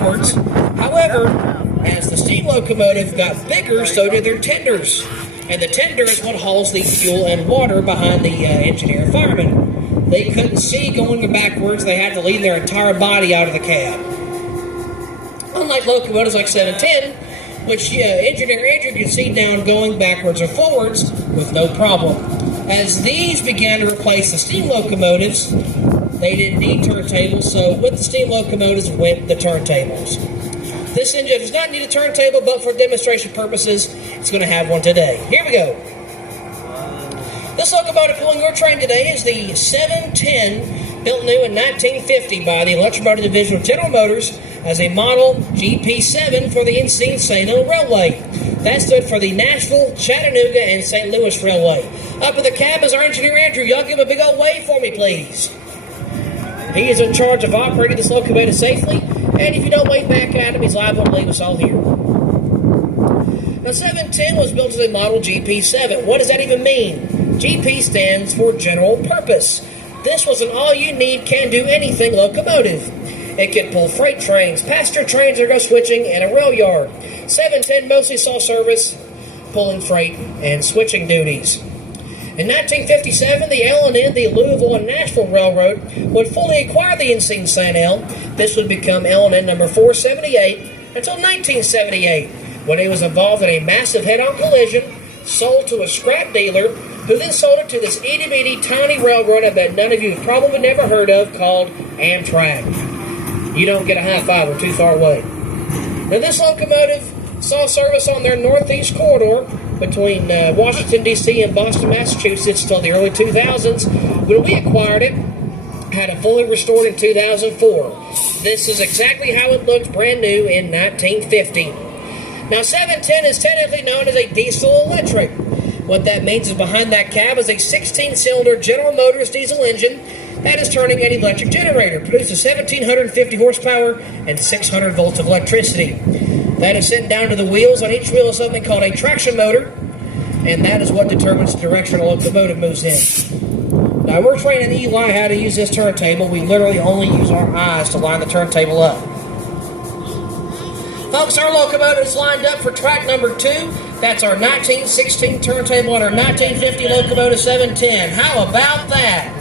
backwards. However, as the steam locomotive got bigger, so did their tenders. And the tender is what hauls the fuel and water behind the engineer and fireman. They couldn't see going backwards. They had to lean their entire body out of the cab. Unlike locomotives like 710, which Engineer Andrew could see down going backwards or forwards with no problem. As these began to replace the steam locomotives, they didn't need turntables, so with the steam locomotives went the turntables. This engine does not need a turntable, but for demonstration purposes, it's going to have one today. Here we go. This locomotive pulling your train today is the 710, built new in 1950 by the Electric Motor Division of General Motors as a model GP7 for the Encino St. Louis Railway. That stood for the Nashville, Chattanooga, and St. Louis Railway. Up in the cab is our engineer Andrew. Y'all give him a big old wave for me, please. He is in charge of operating this locomotive safely, and if you don't wave back at him, he's liable to leave us all here. Now, 710 was built as a model GP7. What does that even mean? GP stands for General Purpose. This was an all-you-need, can-do-anything locomotive. It could pull freight trains, passenger trains, or go switching, and a rail yard. 710 mostly saw service, pulling freight, and switching duties. In 1957, the L&N, the Louisville and Nashville Railroad, would fully acquire the Encino St. L. This would become L&N number 478 until 1978, when it was involved in a massive head-on collision, sold to a scrap dealer, who then sold it to this itty-bitty tiny railroad I bet none of you have probably never heard of, called Amtrak. You don't get a high five, we're too far away. Now, this locomotive saw service on their northeast corridor between Washington, D.C. and Boston, Massachusetts until the early 2000s. When we acquired it, had it fully restored in 2004. This is exactly how it looked brand new in 1950. Now, 710 is technically known as a diesel-electric. What that means is behind that cab is a 16-cylinder General Motors diesel engine that is turning an electric generator, produces 1,750 horsepower and 600 volts of electricity. That is sent down to the wheels. On each wheel is something called a traction motor, and that is what determines the direction a locomotive moves in. Now, we're training Eli how to use this turntable. We literally only use our eyes to line the turntable up. Folks, our locomotive is lined up for track number 2. That's our 1916 turntable on our 1950 locomotive 710. How about that?